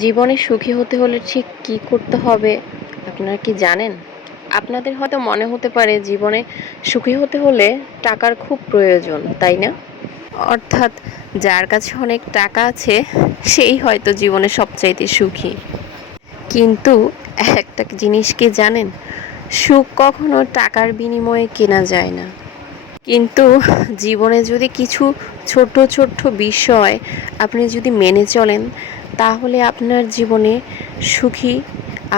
জীবনে সুখী হতে হলে ঠিক কী করতে হবে আপনারা কি জানেন? আপনাদের হয়তো মনে হতে পারে জীবনে সুখী হতে হলে টাকার খুব প্রয়োজন, তাই না? অর্থাৎ যার কাছে অনেক টাকা আছে সেই হয়তো জীবনে সবচাইতে সুখী। কিন্তু একটা জিনিস কি জানেন? সুখ কখনো টাকার বিনিময়ে কেনা যায় না। কিন্তু জীবনে যদি কিছু ছোট্ট ছোট্ট বিষয় আপনি যদি মেনে চলেন, তাহলে আপনার জীবনে সুখী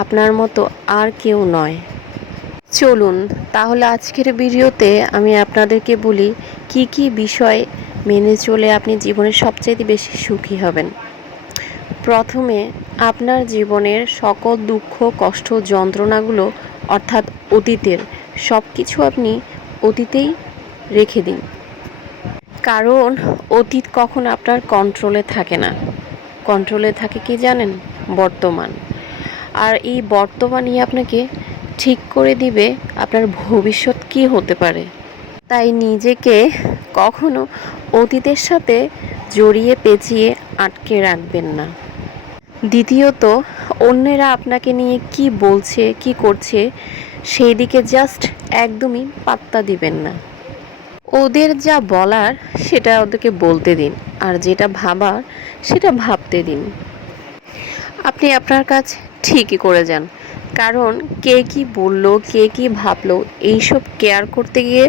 আপনার মতো আর কেউ নয়। চলুন তাহলে আজকের ভিডিওতে আমি আপনাদেরকে বলি কি কি বিষয় মেনে চলে আপনি জীবনে সবচেয়ে বেশি সুখী হবেন। প্রথমে আপনার জীবনের সকল দুঃখ কষ্ট যন্ত্রণাগুলো অর্থাৎ অতীতের সব কিছু আপনি অতীতেই রেখে দিন। কারণ অতীত কখনো আপনার কন্ট্রোলে থাকে না, কন্ট্রোলে থাকে কি জানেন? বর্তমান। আর এই বর্তমানই আপনাকে ঠিক করে দিবে আপনার ভবিষ্যৎ কী হতে পারে। তাই নিজেকে কখনো অতীতের সাথে জড়িয়ে পেঁচিয়ে আটকে রাখবেন না। দ্বিতীয়ত, অন্যেরা আপনাকে নিয়ে কি বলছে কি করছে সেই দিকে জাস্ট একদমই পাত্তা দিবেন না। ওদের যা বলার সেটা ওদেরকে বলতে দিন, আর যেটা ভাবার সেটা ভাবতে দিন। আপনি আপনার কাজ ঠিকই করে যান, কারণ কে কি বলল কে কি ভাবলো এইসব কেয়ার করতে গিয়ে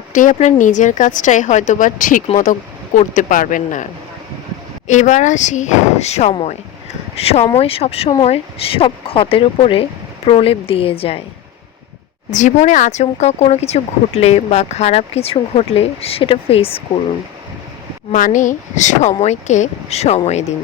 আপনি আপনার নিজের কাজটাই হয়তোবা ঠিক মতো করতে পারবেন না। এবার আসি সময়। সময় সবসময় সব ক্ষতের উপরে প্রলেপ দিয়ে যায়। জীবনে আচমকা কোনো কিছু ঘটলে বা খারাপ কিছু ঘটলে সেটা ফেস করুন, মানে সময়কে সময় দিন।